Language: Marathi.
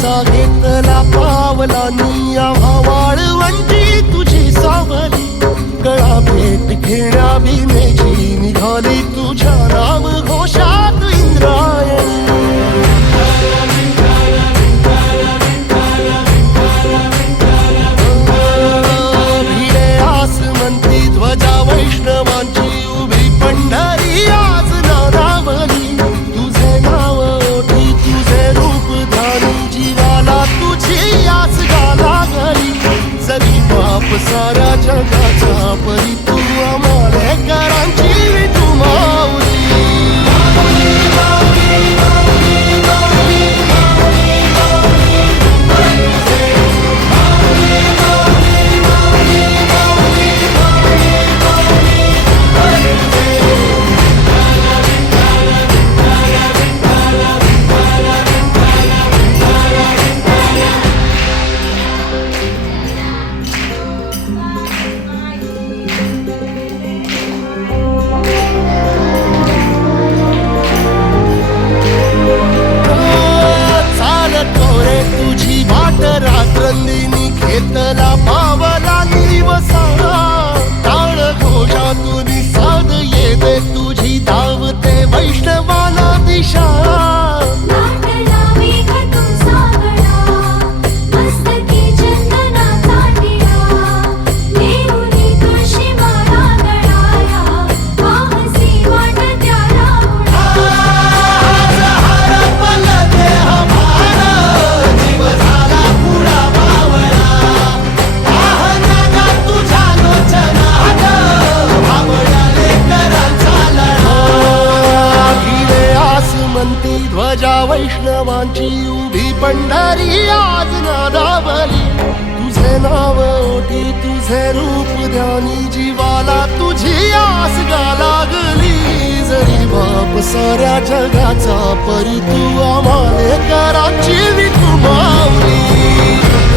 जगाचा घेतला पावलानी आम्हा वाळवंटी तुझी सावली गळा भेट घेण्या बिनेची निघाली तुझ्या नाम घोषात इंद्रायणी भिडे आसमंती ध्वजा वैष्णवांची उभी पंढरी आज नानावली तुझे नाव ओठी तुझे रूप ध्यानी जीवाला तुझी आस गाला गली जरी बाप साऱ्या जगाचा परी तू आमालेकरांची विठू माऊली रात्रंदिनी घेतला पावला निवसाळा टाळ घोषातून साध येते तुझी धावते वैष्णवाला दिशा ध्वजा वैष्णवांची उभी पंढरी आज नादावली तुझे नाव ओठी तुझे रूप ध्यानी जीवाला तुझी आस गा लागली जरी बाप साऱ्या जगाचा परी तू आमालेकरांची विठू माऊली